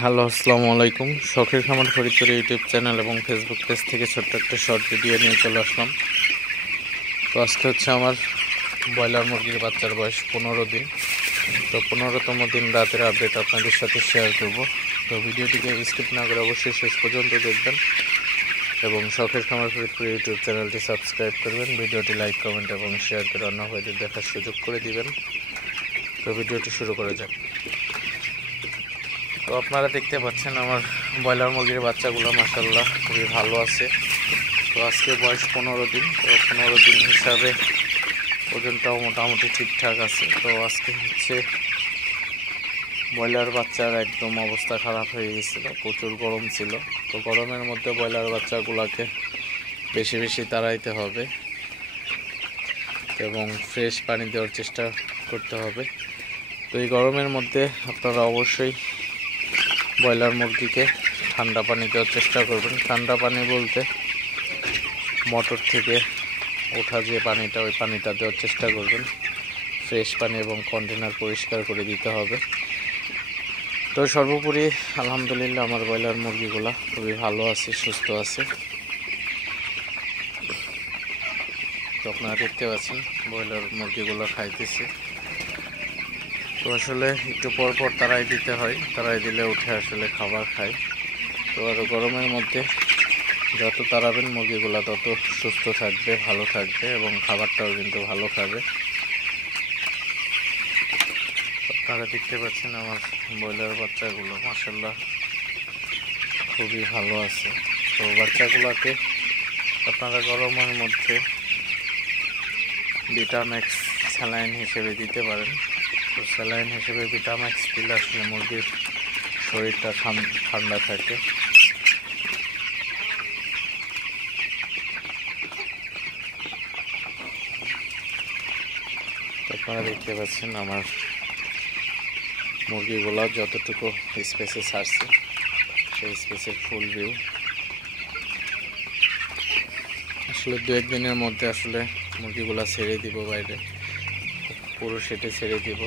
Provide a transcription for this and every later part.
Hello, আসসালামু আলাইকুম। শখের খামার ফরিদপুর ইউটিউব চ্যানেল এবং ফেসবুক পেজ থেকে ছোট্ট একটা শর্ট ভিডিও নিয়ে চলে আসলাম। তো আজকে হচ্ছে আমার ব্রয়লার মুরগির বাচ্চার বয়স 15 দিন। তো 15তম দিন রাতের আপডেট আপনাদের সাথে শেয়ার করব। তো ভিডিওটিকে স্কিপ না করে অবশ্যই শেষ পর্যন্ত দেখবেন এবং শখের খামার ফরিদপুর ইউটিউব চ্যানেলটি সাবস্ক্রাইব করবেন। ভিডিওটি লাইক, কমেন্ট এবং শেয়ার করে অন্য ভাইদের দেখার সুযোগ করে দিবেন। তো ভিডিওটি শুরু করা যাক। তো আপনারা দেখতে পাচ্ছেন আমার ব্রয়লার মুরগির বাচ্চাগুলো মাশাআল্লাহ খুবই ভালো আছে। তো আজকে বয়স 15 দিন। তো 15 দিন হিসাবে ওজনটাও মোটামুটি ঠিকঠাক আছে। তো আজকে হচ্ছে ব্রয়লার বাচ্চার একদম অবস্থা খারাপ হয়ে গেছিলো, প্রচুর গরম ছিল। তো গরমের মধ্যে ব্রয়লার বাচ্চাগুলোকে বেশি বেশি তাড়াইতে হবে এবং ফ্রেশ পানি দেওয়ার চেষ্টা করতে হবে। তো এই গরমের মধ্যে আপনারা অবশ্যই ব্রয়লার মুরগিকে ঠান্ডা পানি দেওয়ার চেষ্টা করবেন। ঠান্ডা পানি বলতে মোটর থেকে ওঠা যে পানিটা, ওই পানিটা দেওয়ার চেষ্টা করবেন। ফ্রেশ পানি এবং কন্টেনার পরিষ্কার করে দিতে হবে। তো সর্বোপরি আলহামদুলিল্লাহ আমার ব্রয়লার মুরগিগুলো খুবই ভালো আছে, সুস্থ আছে। তো আপনারা দেখতে পাচ্ছেন ব্রয়লার মুরগিগুলো খাইতেছে। তো আসলে একটু পর পর তাড়াই দিতে হয়, তাড়াই দিলে উঠে আসলে খাবার খায়। তো আর গরমের মধ্যে যত তাড়াবেন মুরগিগুলো তত সুস্থ থাকবে, ভালো থাকবে এবং খাবারটাও কিন্তু ভালো খাবে। আপনারা দেখতে পাচ্ছেন আমার ব্রয়লার বাচ্চাগুলো মাশাআল্লাহ খুবই ভালো আছে। তো বাচ্চাগুলোকে আপনারা গরমের মধ্যে ভিটাম্যাক্স স্যালাইন হিসেবে দিতে পারেন। তো স্যালাইন হিসেবে ভিটাম্যাক্স দিলে আসলে মুরগির শরীরটা ঠান্ডা থাকে। আপনারা দেখতে পাচ্ছেন আমার মুরগিগুলো যতটুকু স্পেসে ছাড়ছে সেই স্পেসের ফুল ভিউ। আসলে 2-1 দিনের মধ্যে আসলে মুরগিগুলো ছেড়ে দিব বাইরে, পুরো সেটে ছেড়ে দিব।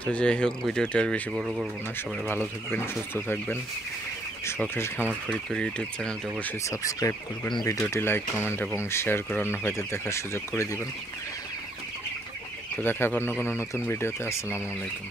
তো যাই হোক, ভিডিওটি আর বেশি বড় করবো না। সবাই ভালো থাকবেন, সুস্থ থাকবেন। শখের খামার ফরিদপুর ইউটিউব চ্যানেলটি অবশ্যই সাবস্ক্রাইব করবেন। ভিডিওটি লাইক, কমেন্ট এবং শেয়ার করে অন্য ভাইদের দেখার সুযোগ করে দিবেন। তো দেখা হবে অন্য কোনো নতুন ভিডিওতে। আসসালামু আলাইকুম।